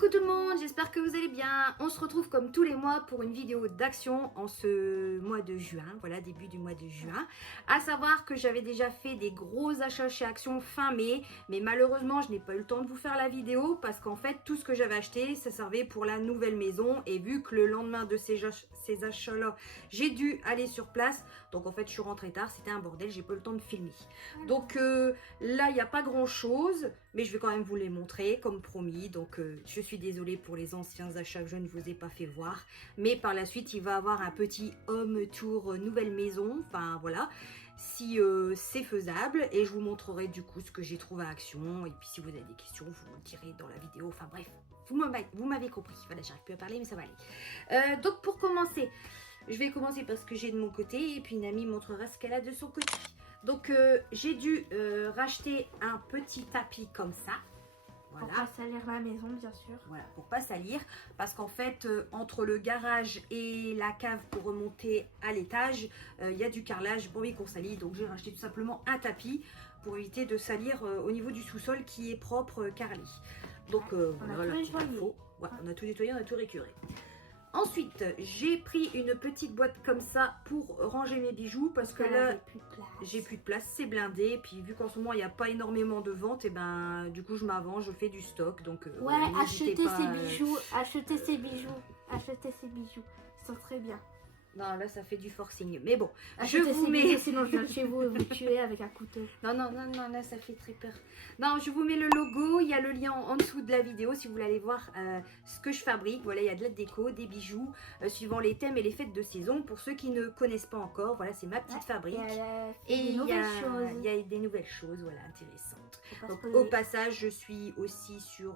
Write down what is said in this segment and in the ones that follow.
Coucou tout le monde, j'espère que vous allez bien. On se retrouve comme tous les mois pour une vidéo d'action en ce mois de juin, voilà, début du mois de juin. À savoir que j'avais déjà fait des gros achats chez Action fin mai, mais malheureusement je n'ai pas eu le temps de vous faire la vidéo parce qu'en fait tout ce que j'avais acheté, ça servait pour la nouvelle maison et vu que le lendemain de ces achats-là, j'ai dû aller sur place, donc en fait je suis rentrée tard, c'était un bordel, j'ai pas eu le temps de filmer. Donc là il n'y a pas grand chose, mais je vais quand même vous les montrer comme promis, donc je suis désolée pour les anciens achats que je ne vous ai pas fait voir, mais par la suite il va y avoir un petit home tour nouvelle maison, enfin voilà, si c'est faisable, et je vous montrerai du coup ce que j'ai trouvé à Action, et puis si vous avez des questions vous me direz dans la vidéo, enfin bref, vous m'avez compris, voilà, j'arrive plus à parler mais ça va aller. Donc pour commencer, je vais commencer par ce que j'ai de mon côté et puis Nami montrera ce qu'elle a de son côté. Donc j'ai dû racheter un petit tapis comme ça. Voilà. Pour pas salir la maison, bien sûr. Voilà, pour pas salir, parce qu'en fait, entre le garage et la cave pour remonter à l'étage, il y a du carrelage, pas envie qu'on salit, donc j'ai racheté tout simplement un tapis pour éviter de salir au niveau du sous-sol qui est propre, carrelé. Donc voilà, ouais, on a tout nettoyé, on a tout récuré. Ensuite, j'ai pris une petite boîte comme ça pour ranger mes bijoux parce que là, j'ai plus de place, c'est blindé. Puis vu qu'en ce moment, il n'y a pas énormément de ventes, et ben du coup, je m'avance, je fais du stock. Donc, ouais, voilà, achetez ces bijoux, achetez ces bijoux, achetez ces bijoux. Ils sont très bien. Non, là, ça fait du forcing. Mais bon, achetez ces bijoux, sinon je viens chez vous et vous tuer avec un couteau. Non, là, ça fait très peur. Non, je vous mets le logo. Il y a le lien en dessous de la vidéo si vous voulez aller voir ce que je fabrique. Voilà, il y a de la déco, des bijoux, suivant les thèmes et les fêtes de saison. Pour ceux qui ne connaissent pas encore, voilà, c'est ma petite fabrique. Et il y a des nouvelles choses, voilà, intéressantes. Donc, au passage, je suis aussi sur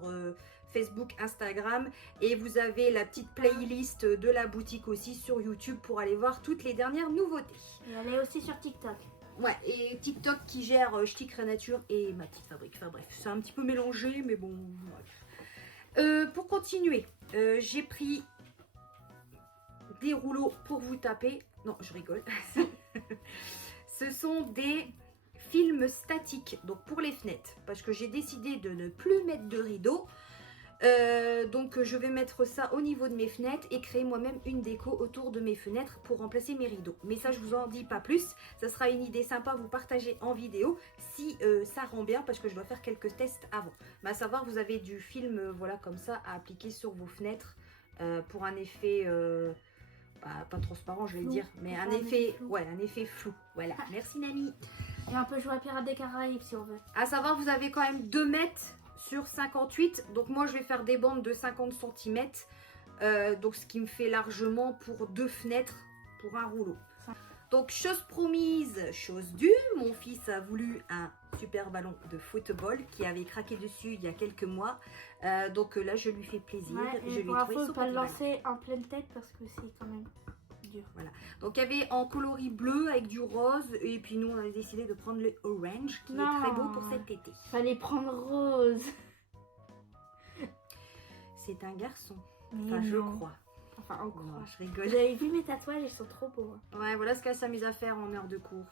Facebook, Instagram, et vous avez la petite playlist de la boutique aussi sur YouTube pour aller voir toutes les dernières nouveautés. Et elle est aussi sur TikTok. Ouais, et TikTok qui gère Ch'ti Créature et ma petite fabrique. Enfin bref, c'est un petit peu mélangé, mais bon, bref. Pour continuer, j'ai pris des rouleaux pour vous taper. Non, je rigole. Ce sont des films statiques, donc pour les fenêtres, parce que j'ai décidé de ne plus mettre de rideaux. Donc je vais mettre ça au niveau de mes fenêtres et créer moi-même une déco autour de mes fenêtres pour remplacer mes rideaux. Mais ça, je vous en dis pas plus. Ça sera une idée sympa à vous partager en vidéo si ça rend bien, parce que je dois faire quelques tests avant. Mais à savoir, vous avez du film voilà comme ça à appliquer sur vos fenêtres pour un effet pas transparent, je vais dire, mais un effet flou. Voilà. Merci Nami. Et on peut jouer à Pirates des Caraïbes si on veut. À savoir, vous avez quand même 2 mètres sur 58, donc moi je vais faire des bandes de 50 cm, donc ce qui me fait largement pour 2 fenêtres pour un rouleau. Donc chose promise, chose due, mon fils a voulu un super ballon de football qui avait craqué dessus il y a quelques mois, donc là je lui fais plaisir, je lui ai trouvé son pas le lancer en pleine tête parce que c'est quand même dur. Voilà, donc il y avait en coloris bleu avec du rose, et puis nous on avait décidé de prendre le orange qui est très beau pour cet été. Fallait prendre rose. C'est un garçon, mais enfin non. je crois. Enfin, on croit. Non, je rigole. Vous avez vu mes tatouages, ils sont trop beaux. Ouais, voilà ce qu'elle s'amuse à faire en heure de cours,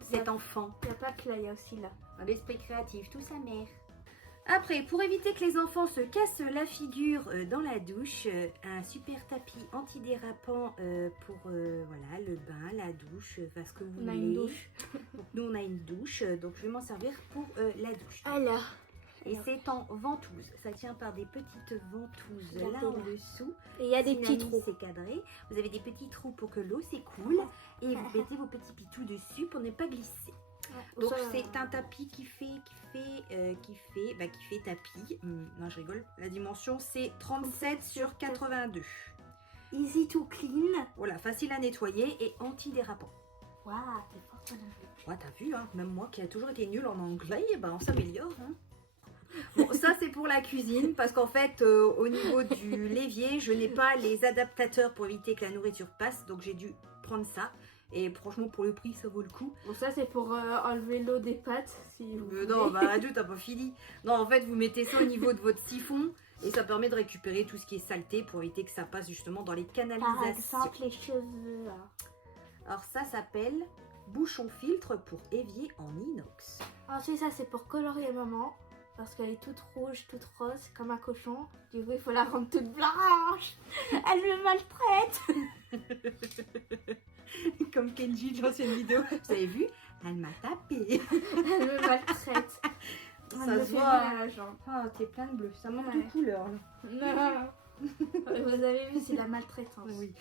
cet enfant. Il n'y a pas que là, il y a aussi là. L'esprit créatif, tout sa mère. Après, pour éviter que les enfants se cassent la figure dans la douche, un super tapis antidérapant pour voilà, le bain, la douche, enfin ce que vous voulez. On a une douche. Donc, nous on a une douche, donc je vais m'en servir pour la douche. Alors. Et c'est en ventouse, ça tient par des petites ventouses là en dessous. Et il y a des petits trous. C'est cadré. Vous avez des petits trous pour que l'eau s'écoule et vous mettez vos petits pitous dessus pour ne pas glisser. Donc c'est un tapis qui fait tapis. Non, je rigole. La dimension c'est 37 sur 82. Easy to clean. Voilà, facile à nettoyer et antidérapant. Waouh, t'es forte en anglais. Ouais, t'as vu, hein, même moi qui a toujours été nulle en anglais, ben on s'améliore. Hein. Bon, ça c'est pour la cuisine parce qu'en fait au niveau du l'évier je n'ai pas les adaptateurs pour éviter que la nourriture passe, donc j'ai dû prendre ça et franchement pour le prix ça vaut le coup. Bon, ça c'est pour enlever l'eau des pâtes si vous voulez. Non, bah adieu, t'as pas fini. Non, en fait vous mettez ça au niveau de votre siphon et ça permet de récupérer tout ce qui est saleté pour éviter que ça passe justement dans les canalisations. Par exemple les cheveux. Alors ça s'appelle bouchon filtre pour évier en inox. Ensuite ça c'est pour colorier maman. parce qu'elle est toute rouge, toute rose, comme un cochon. Du coup, il faut la rendre toute blanche. Elle me maltraite. Comme Kenji de l'ancienne vidéo. Vous avez vu? Elle m'a tapé. Elle me maltraite. Ça Elle me se fait voit. mal à la jambe. Ah, t'es plein de bleu. Ça manque Ouais. de couleur. Non. Vous avez vu, c'est la maltraitance. Oui.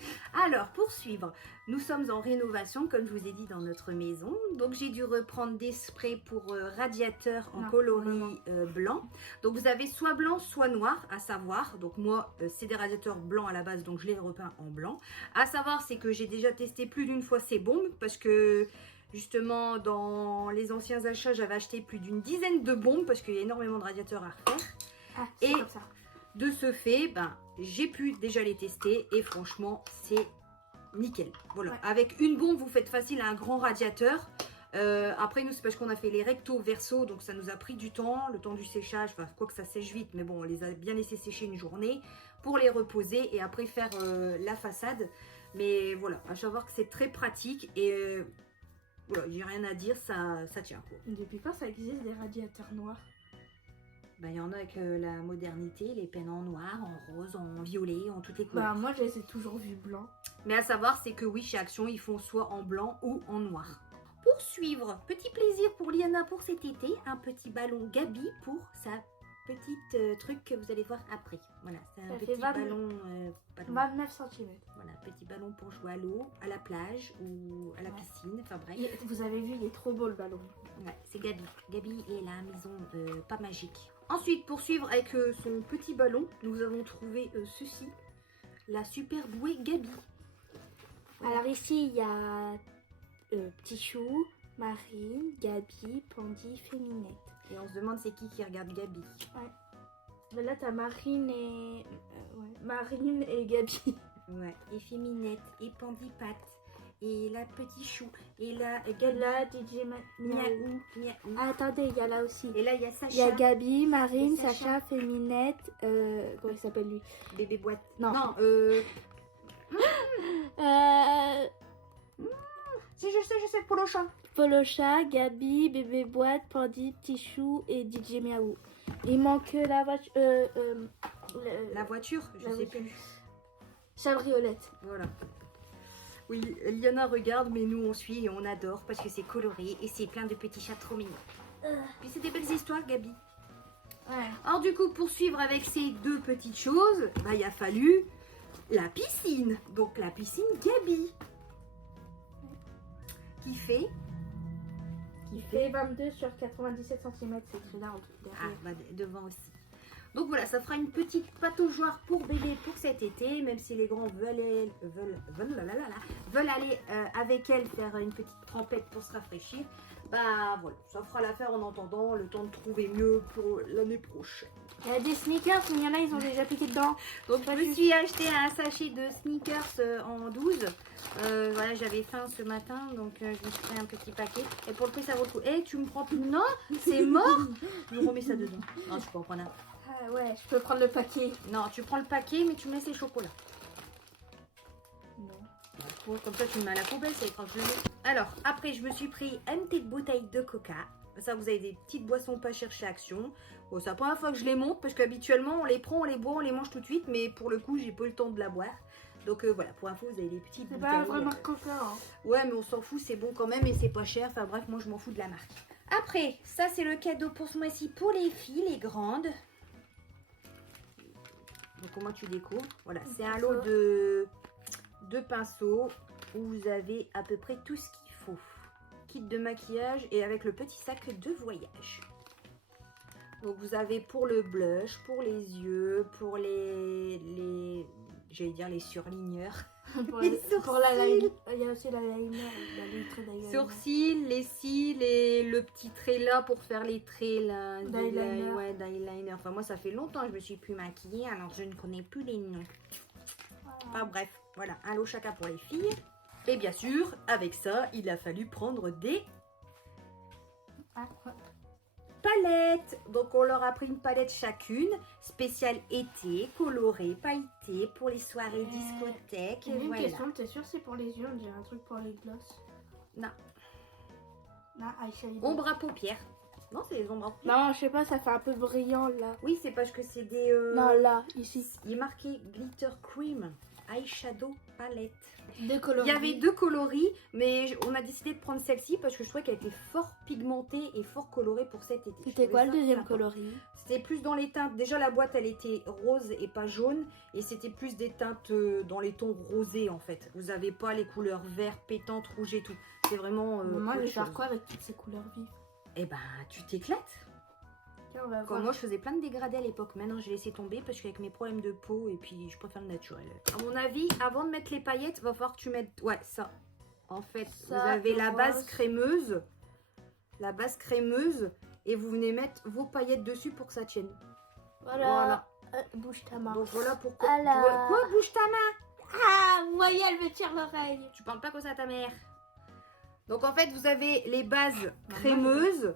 Alors, pour suivre, nous sommes en rénovation, comme je vous ai dit, dans notre maison. Donc, j'ai dû reprendre des sprays pour radiateurs en Non, coloris blanc. Donc, vous avez soit blanc, soit noir, à savoir. Donc, moi, c'est des radiateurs blancs à la base, donc je les repeins en blanc. À savoir, c'est que j'ai déjà testé plus d'une fois ces bombes, parce que justement, dans les anciens achats, j'avais acheté plus d'une dizaine de bombes, parce qu'il y a énormément de radiateurs à refaire. Ah, c'est Et comme ça. de ce fait, ben, j'ai pu déjà les tester et franchement, c'est nickel. Voilà, Ouais. avec une bombe, vous faites facile à un grand radiateur. Après, nous, c'est parce qu'on a fait les recto verso, donc ça nous a pris du temps, le temps du séchage. Enfin, quoi que ça sèche vite, mais bon, on les a bien laissés sécher une journée pour les reposer et après faire la façade. Mais voilà, à savoir que c'est très pratique et voilà, j'ai rien à dire, ça tient quoi. Depuis quand ça existe des radiateurs noirs? Ben, il y en a avec la modernité, les peines en noir, en rose, en violet, en toutes les couleurs. Bah, moi, je les ai toujours vus blancs. Mais à savoir, c'est que oui, chez Action, ils font soit en blanc ou en noir. Pour suivre, petit plaisir pour Liana pour cet été, un petit ballon Gabi pour sa petite truc que vous allez voir après. Voilà, c'est un Ça petit fait 20 ballon, 29 cm. voilà, petit ballon pour jouer à l'eau, à la plage ou à la Ouais. piscine, enfin bref. Vous avez vu, il est trop beau le ballon. Ouais, c'est Gabi. Gabi est la maison pas magique. Ensuite, pour suivre avec son petit ballon, nous avons trouvé ceci, la super bouée Gabi. Alors ici, il y a Petit Chou, Marine, Gabi, Pandy, Féminette. Et on se demande c'est qui regarde Gabi. Mais là, t'as Marine et... ouais, Marine et Gabi. Ouais, et Féminette, et Pandipat, et la Petit Chou, et la Et Gabi. là, DJ Miaou. Miaou, miaou. Ah, attendez, il y a là aussi. Et là, il y a Il y a Sacha, Gabi, Marine, Et Sacha. Sacha, Féminette, comment il s'appelle lui? bébé boîte. Non. Non, si je sais, Polocha. Polocha, Gabi, Bébé Boîte, Pandy, Petit Chou et DJ Miaou. Il manque la voiture... La voiture, je la sais voiture. plus. Chabriolette. Voilà. Oui, Liana regarde, mais nous on suit et on adore parce que c'est coloré et c'est plein de petits chats trop mignons. Puis c'est des belles histoires, Gabi. Ouais. Alors du coup, pour suivre avec ces deux petites choses, bah, il a fallu la piscine. Donc la piscine Gabi. Qui fait Il fait 22 sur 97 cm, c'est très large. Ah, bah, devant aussi. Donc voilà, ça fera une petite pataugeoire pour bébé pour cet été, même si les grands veulent aller avec elle faire une petite trempette pour se rafraîchir. Bah voilà, ça fera l'affaire en attendant, le temps de trouver mieux pour l'année prochaine. Il y a des sneakers, mais il y en a, ils ont déjà piqué dedans. Donc je me suis acheté un sachet de sneakers en 12. Voilà, j'avais faim ce matin, donc je me suis pris un petit paquet. Et pour le prix, ça vaut le coup. Eh, tu me prends plus? Non, c'est mort. Je remets ça dedans. Non, je peux en prendre un. Ah ouais, je peux prendre le paquet. Non, tu prends le paquet, mais tu me laisses les chocolats. Non. Bon, comme ça, tu me mets à la poubelle, c'est quand je le mets. Alors, après, je me suis pris une petite bouteille de coca. Ça, vous avez des petites boissons pas chères chez Action. Bon, c'est la première fois que je les monte parce qu'habituellement, on les prend, on les boit, on les mange tout de suite. Mais pour le coup, j'ai pas eu le temps de la boire. Donc voilà, pour info, vous avez des petites C'est bouteilles. pas vraiment coca. Hein. Ouais, mais on s'en fout, c'est bon quand même et c'est pas cher. Enfin bref, moi, je m'en fous de la marque. Après, ça, c'est le cadeau pour ce mois-ci pour les filles, les grandes. Donc, comment tu découvres? Voilà, c'est un lot de pinceaux où vous avez à peu près tout ce qu'il faut. Kit de maquillage et avec le petit sac de voyage. Donc, vous avez pour le blush, pour les yeux, pour j'allais dire les surligneurs. pour Les pour la sourcils. line. Il y a aussi la liner, le trait d'eyeliner. Sourcils, les cils et le petit trait là pour faire les traits là. D'eyeliner. Ouais, d'eyeliner. Enfin, moi, ça fait longtemps que je me suis plus maquillée, alors je ne connais plus les noms. Enfin, bref, voilà, un lot chacun pour les filles. Et bien sûr, avec ça, il a fallu prendre des Ah, ouais. palettes. Donc, on leur a pris une palette chacune, spéciale été, colorée, pailletée, pour les soirées discothèques. J'ai une Voilà. question, t'es sûre c'est pour les yeux? On dirait un truc pour les glosses. Non. Non, eyeshadow. Ombre à paupières. Non, c'est les ombres à rouge. Non, je sais pas, ça fait un peu brillant là. Oui, c'est parce que c'est des... Non, là, ici. Il est marqué Glitter Cream Eyeshadow Palette. Deux coloris. Il y avait 2 coloris, mais on a décidé de prendre celle-ci parce que je trouvais qu'elle était fort pigmentée et fort colorée pour cet été. C'était quoi le deuxième sympa. coloris? C'était plus dans les teintes. Déjà, la boîte, elle était rose et pas jaune. Et c'était plus des teintes dans les tons rosés, en fait. Vous n'avez pas les couleurs vert, pétantes, rouge et tout. C'est vraiment... Moi, je autre vais faire chose. quoi avec toutes ces couleurs vives? Eh ben, tu t'éclates. Tiens, on va Comme voir. moi, je faisais plein de dégradés à l'époque. Maintenant, j'ai laissé tomber parce qu'avec mes problèmes de peau, et puis je préfère le naturel. À mon avis, avant de mettre les paillettes, va falloir que tu mettes... Ouais, ça. En fait, Ça, vous avez la rose. base crémeuse. La base crémeuse. Et vous venez mettre vos paillettes dessus pour que ça tienne. Voilà. Bouge ta main. Donc voilà pourquoi... Alors. Quoi, bouge ta main? Ah, vous voyez, elle me tire l'oreille. Tu parles pas comme ça à ta mère. Donc en fait, vous avez les bases Maman, crémeuses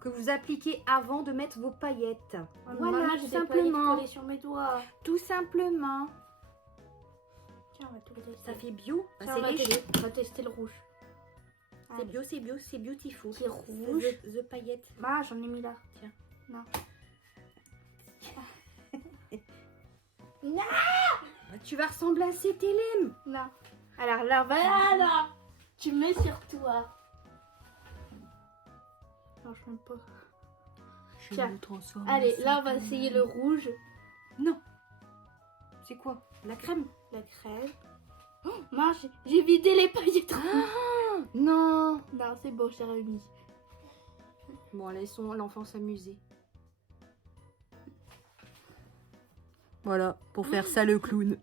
que vous appliquez avant de mettre vos paillettes. Voilà, Maman, tout j'ai des paillettes simplement. collées sur mes doigts. Tout simplement. Tiens, on va tout tester. Ça fait bio. Tiens, C'est on va léger. tester. On va tester le rouge. C'est Allez. bio, c'est bio, c'est beautiful. C'est rouge. The paillettes. Ah, j'en ai mis là. Tiens. Non. Bah, tu vas ressembler à Cétélème. Non. Alors là, voilà. Tu mets sur toi. Non, je m'aime pas. Je Tiens. me transforme. Allez, en là, on va Cétélème. essayer le rouge. Non. C'est quoi? La crème? La crème. Oh, mince, j'ai vidé les paillettes. Ah, non. Non, c'est bon, j'ai remis. Bon, laissons l'enfant s'amuser. Voilà, pour faire ça le clown.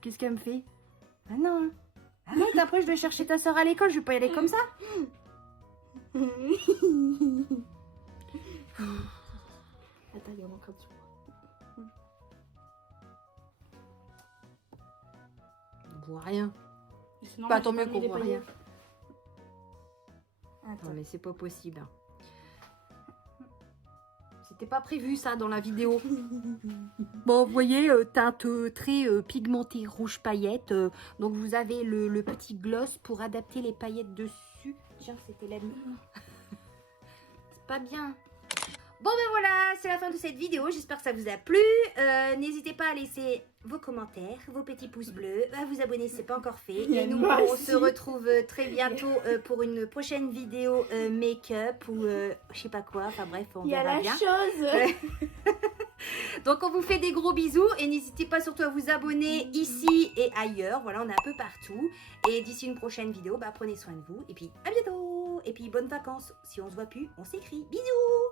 Qu'est-ce qu'elle me fait? Ah non. Arrête, après je dois chercher ta soeur à l'école, je vais pas y aller comme ça. Attends, il y a encore du On voit rien. Sinon, Pas moi, tant j'ai mieux mis qu'on les voit paillettes. Non Attends. mais c'est pas possible. C'était pas prévu ça dans la vidéo. Bon, vous voyez, teinte très pigmentée rouge paillette. Donc vous avez le petit gloss pour adapter les paillettes dessus. Tiens, c'était la C'est pas bien. Bon ben voilà, c'est la fin de cette vidéo. J'espère que ça vous a plu. N'hésitez pas à laisser vos commentaires, vos petits pouces bleus, à vous abonner si ce n'est pas encore fait. Et nous, Moi on aussi. se retrouve très bientôt pour une prochaine vidéo make-up ou je sais pas quoi. Enfin bref, on Il y a verra la bien. chose. Donc on vous fait des gros bisous et n'hésitez pas surtout à vous abonner ici et ailleurs. Voilà, on est un peu partout. Et d'ici une prochaine vidéo, bah, prenez soin de vous. Et puis à bientôt. Et puis bonnes vacances. Si on se voit plus, on s'écrit. Bisous.